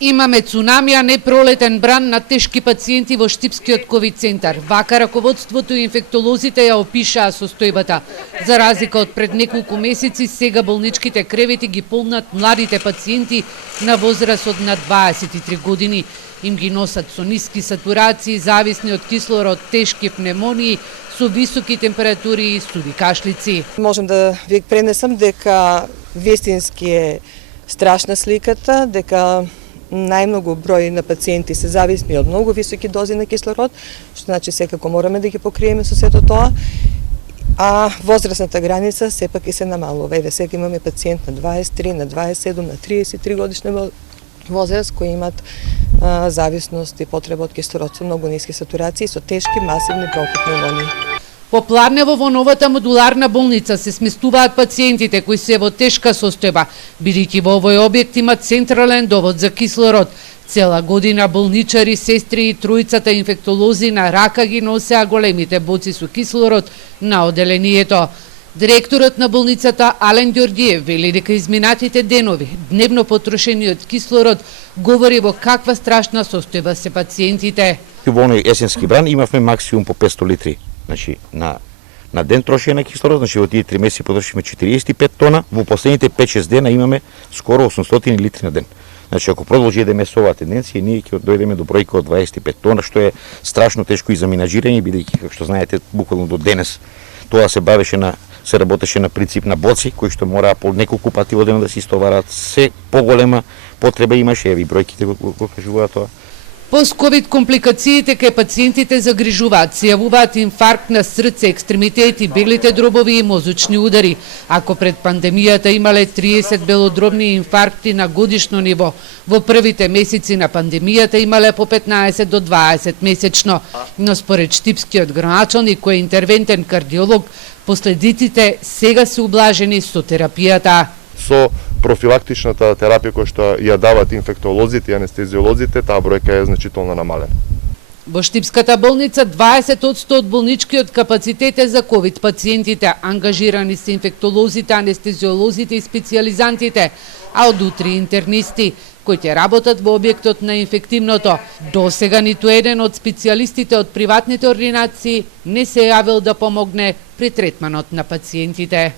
Имаме цунами, а не пролетен бран на тешки пациенти во Штипскиот ковид центар. Вака раководството и инфектолозите ја опишаа состојбата. За разлика од пред неколку месеци, сега болничките кревети ги полнат младите пациенти на возраст од над 23 години. Им ги носат со ниски сатурации, зависни од кислород, тешки пневмонии, со високи температури и суви кашлици. Можам да ви пренесам дека вистински е страшна сликата, дека најмногу број на пациенти се зависни од многу високи дози на кислород, што значи секако мораме да ги покриеме со сето тоа, а возрастната граница сепак и се намалува. Еве сега имаме пациент на 23, на 27, на 33 годишна возраст кои имаат зависност и потреба од кислород со многу ниски сатурации, со тешки масивни бронхи пневмонии. По Пларнево во новата модуларна болница се сместуваат пациентите кои се во тешка состојба, бидејќи во овој објект има централен довод за кислород. Цела година болничари, сестри и тројцата инфектолози на рака ги носеа големите боци со кислород на оделението. Директорот на болницата Ален Ѓорѓиев вели дека изминатите денови, дневно потрошениот кислород, говори во каква страшна состојба се пациентите. Во оној есенски бран имавме максимум по 500 литри. Значи, на ден трошење на кислород, значи во тие 3 месеци потрошиме 45 тона, во последните 5-6 дена имаме скоро 800 литри на ден. Значи, ако продолжи да ме со оваа тенденција, ние ќе дојдеме до бројка од 25 тона, што е страшно тешко и за менаџирање, бидејќи, како што знаете, буквално до денес тоа се работеше на принцип на боци, кои што мораа по неколку пати во ден да се истоварат. Се поголема потреба имаше, еви бројките го кажуваат тоа. Пост-ковид компликациите кај пациентите загрижуваат, се јавуваат инфаркт на срце, екстремитети, белите дробови и мозочни удари. Ако пред пандемијата имале 30 белодробни инфаркти на годишно ниво, во првите месеци на пандемијата имале по 15 до 20 месечно. Но според Штипскиот градоначалник, кој е интервентен кардиолог, последиците сега се ублажени со терапијата. Со профилактичната терапија која што ја даваат инфектолозите и анестезиолозите, таа бројка е значително намалена. Во Штипската болница 20% од болничкиот капацитет е за ковид пациентите, ангажирани се инфектолозите, анестезиолозите и специјализантите, а од утре интернисти, кои ќе работат во објектот на инфективното. До сега ниту еден од специјалистите од приватните ординации не се јавил да помогне при третманот на пациентите.